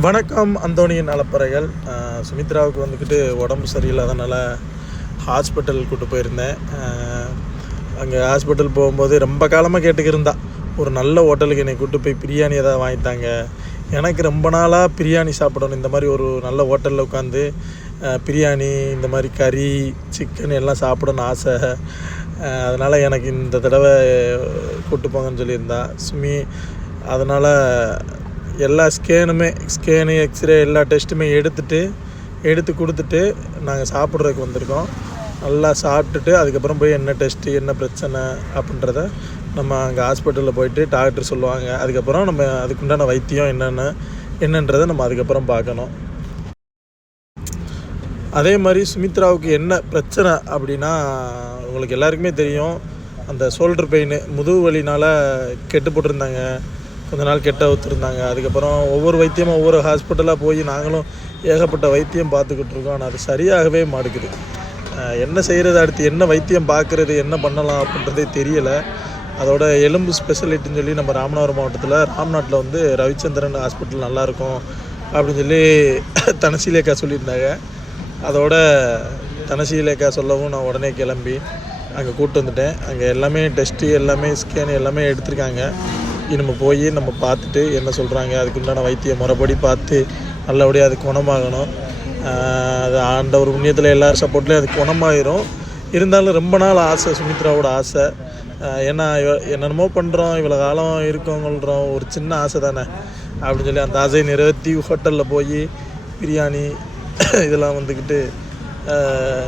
வணக்கம். அந்தோணியின் நலப்பறைகள். சுமித்ராவுக்கு வந்துக்கிட்டு உடம்பு சரியில்லாதனால ஹாஸ்பிட்டல் கூப்பிட்டு போயிருந்தேன். அங்கே ஹாஸ்பிட்டல் போகும்போது ரொம்ப காலமாக கேட்டுக்கிருந்தா, ஒரு நல்ல ஹோட்டலுக்கு என்னை கூப்பிட்டு போய் பிரியாணி எதாவது வாங்கிட்டாங்க. எனக்கு ரொம்ப நாளாக பிரியாணி சாப்பிடணும், இந்த மாதிரி ஒரு நல்ல ஹோட்டலில் உட்காந்து பிரியாணி, இந்த மாதிரி கறி, சிக்கன் எல்லாம் சாப்பிடணும்னு ஆசை. அதனால் எனக்கு இந்த தடவை கூப்பிட்டு போங்கன்னு சொல்லியிருந்தா சுமி. அதனால் எல்லா ஸ்கேனு, எக்ஸ்ரே எல்லா டெஸ்ட்டுமே எடுத்து கொடுத்துட்டு நாங்கள் சாப்பிட்றதுக்கு வந்திருக்கோம். நல்லா சாப்பிட்டுட்டு அதுக்கப்புறம் போய் என்ன டெஸ்ட்டு, என்ன பிரச்சனை அப்படின்றத நம்ம அங்கே ஹாஸ்பிட்டலில் போயிட்டு டாக்டர் சொல்லுவாங்க. அதுக்கப்புறம் நம்ம அதுக்குண்டான வைத்தியம் என்னன்றதை நம்ம அதுக்கப்புறம் பார்க்கணும். அதே மாதிரி சுமித்ராவுக்கு என்ன பிரச்சனை அப்படின்னா, உங்களுக்கு எல்லாருக்குமே தெரியும், அந்த ஷோல்டர் பெயின், முதுகு வலினால் கெட்டு போட்டிருந்தாங்க. கொஞ்ச நாள் கெட்ட ஊற்றுருந்தாங்க. அதுக்கப்புறம் ஒவ்வொரு வைத்தியமாக ஒவ்வொரு ஹாஸ்பிட்டலாக போய் நாங்களும் ஏகப்பட்ட வைத்தியம் பார்த்துக்கிட்டு இருக்கோம். ஆனால் அது சரியாகவே மாட்டேங்குது. என்ன செய்கிறது, அடுத்து என்ன வைத்தியம் பார்க்குறது, என்ன பண்ணலாம் அப்படின்றதே தெரியலை. அதோட எலும்பு ஸ்பெஷலிட்டின்னு சொல்லி நம்ம ராமநாதபுரம் மாவட்டத்தில் ராம்நாட்டில் வந்து ரவிச்சந்திரன் ஹாஸ்பிட்டல் நல்லாயிருக்கும் அப்படின்னு சொல்லி தனசீலேக்கா சொல்லியிருந்தாங்க. அதோட தனசீலேக்கா சொல்லவும் நான் உடனே கிளம்பி அங்கே கூப்பிட்டு வந்துட்டேன். அங்கே எல்லாமே டெஸ்ட்டு, எல்லாமே ஸ்கேனு எல்லாமே எடுத்திருக்காங்க. நம்ம போய் நம்ம பார்த்துட்டு என்ன சொல்கிறாங்க, அதுக்குண்டான வைத்தியம் முறைப்படி பார்த்து நல்லபடியாக அது குணமாகணும். அது ஆண்டவர் புண்ணியத்தில் எல்லார் சப்போர்ட்லேயும் அது குணமாயிரும். இருந்தாலும் ரொம்ப நாள் ஆசை, சுமித்ராவோட ஆசை. ஏன்னா என்னென்னமோ பண்ணுறோம், இவ்வளோ காலம் இருக்கவங்கள்றோம், ஒரு சின்ன ஆசை தானே அப்படின்னு சொல்லி அந்த ஆசையை நிறைவேற்றி ஹோட்டலில் போய் பிரியாணி இதெல்லாம் வந்துக்கிட்டு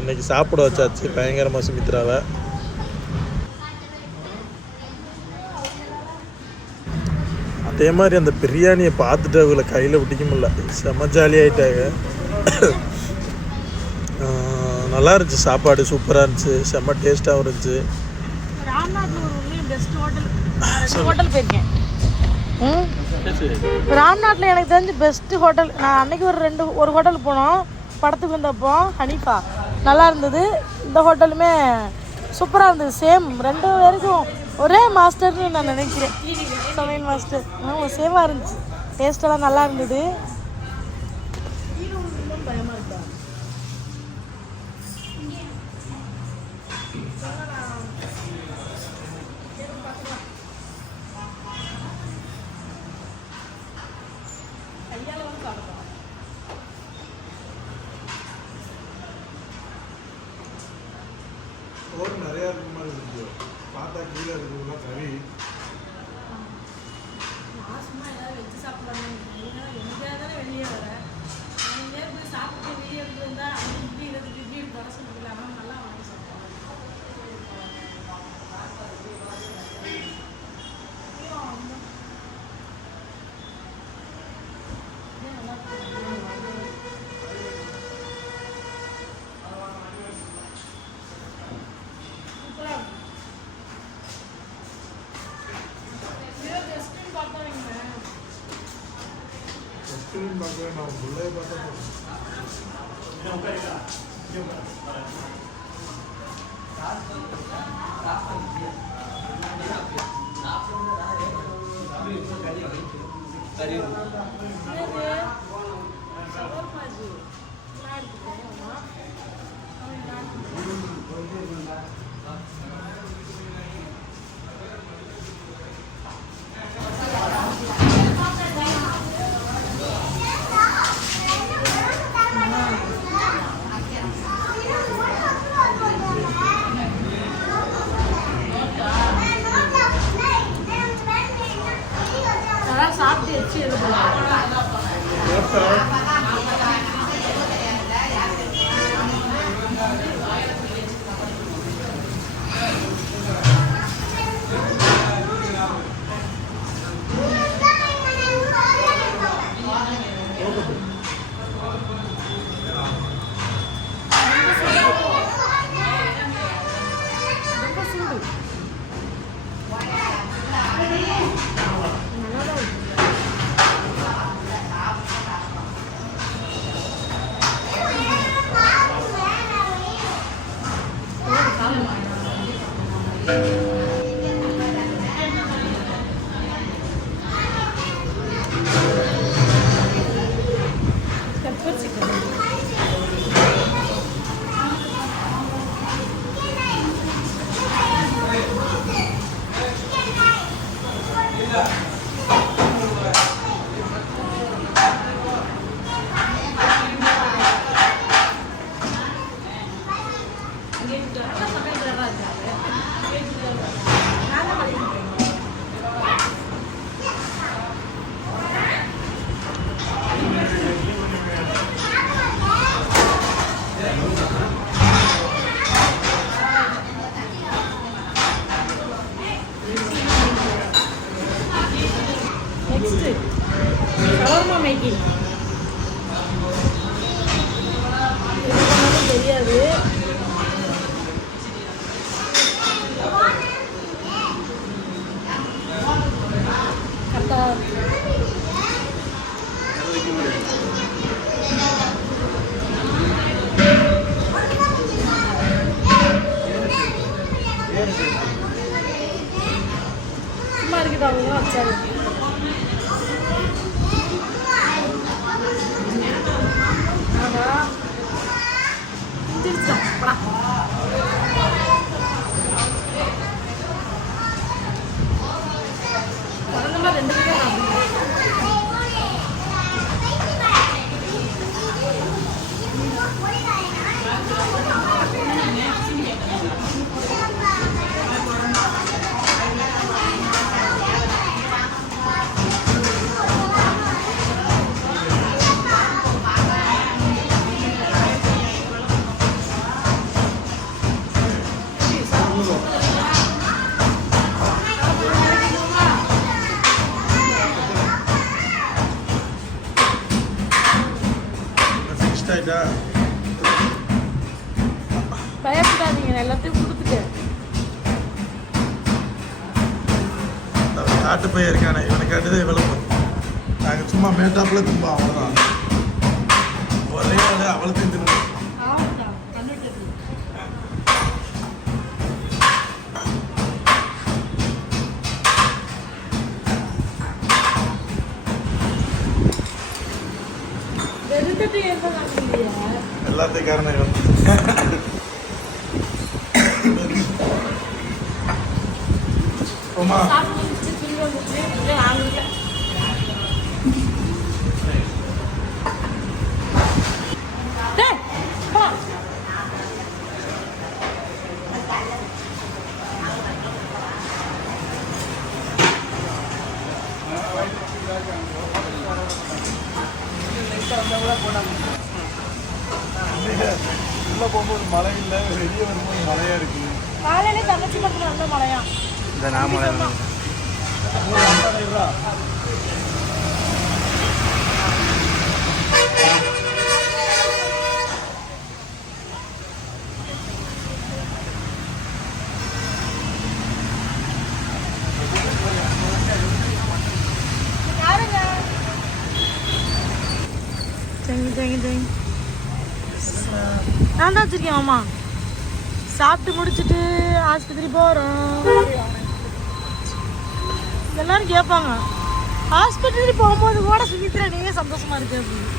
இன்றைக்கி சாப்பிட வச்சாச்சு பயங்கரமாக சுமித்ராவை. அதே மாதிரி அந்த பிரியாணியை பார்த்துட்டு அவங்கள கையில் பிடிக்க முடியல, செம்ம ஜாலியாகிட்டாங்க. நல்லா இருந்துச்சு, சாப்பாடு சூப்பராக இருந்துச்சு, செம்ம டேஸ்ட்டாகவும் இருந்துச்சு. ராம்நாட்டில் எனக்கு தெரிஞ்சு பெஸ்ட்டு ஹோட்டல். நான் அன்றைக்கி ஒரு ஹோட்டல் போனோம் படத்துக்கு வந்தப்போ, ஹனீஃபா, நல்லா இருந்தது. இந்த ஹோட்டலுமே சூப்பராக இருந்தது. சேம் ரெண்டு பேருக்கும் ஒரே மாஸ்டர்னு நான் நினைக்கிறேன், சமையல் மாஸ்டர். சேமாக இருந்துச்சு, டேஸ்டெல்லாம் நல்லா இருந்தது. நிறையா இருக்க மாதிரி இருக்கு, பார்த்தா கீழே இருக்குதுன்னா கறி. வெளியே வர போய் சாப்பிட்டு வெளியே இருந்தா இப்படி வர சொல்லிக்கலாம். நல்லா வாங்கி சாப்பிடுவாங்க. நான் உள்ளே பார்த்தா சாப்பிட்டு வச்சு எது ஷவர்மா மேக்கிங் தெரியாது. சும்மா இருக்குது அவங்க வச்சாரு. பயப்படாதீங்க, எல்லாத்தையும் கொடுத்துட்டேன். காட்டு பையன் இருக்கானே இவனை காட்டுதே இவ்வளவு. நாங்கள் சும்மா மேட்டாப்பில் தும்பா அவ்வளோதான். ஒரே ஆள் அவ்வளோத்தையும் தின்னு. எல்லாத்தையும் காரணம் இவன். உள்ள போகும்போது மழை இல்லை, வெளியே வரும்போது மழையா இருக்கு. காலையில தங்கச்சி மட்டும் நல்ல மழையா இந்த நான் மழை நான் தான் வச்சிருக்கேன். ஆமா, சாப்பிட்டு முடிச்சுட்டு ஆஸ்பத்திரி போகிறோம். எல்லாரும் கேட்பாங்க, ஹாஸ்பிட்டலுக்கு போகும்போது கூட சுமித்ரா நீங்க சந்தோஷமா இருக்கு அப்படின்னு.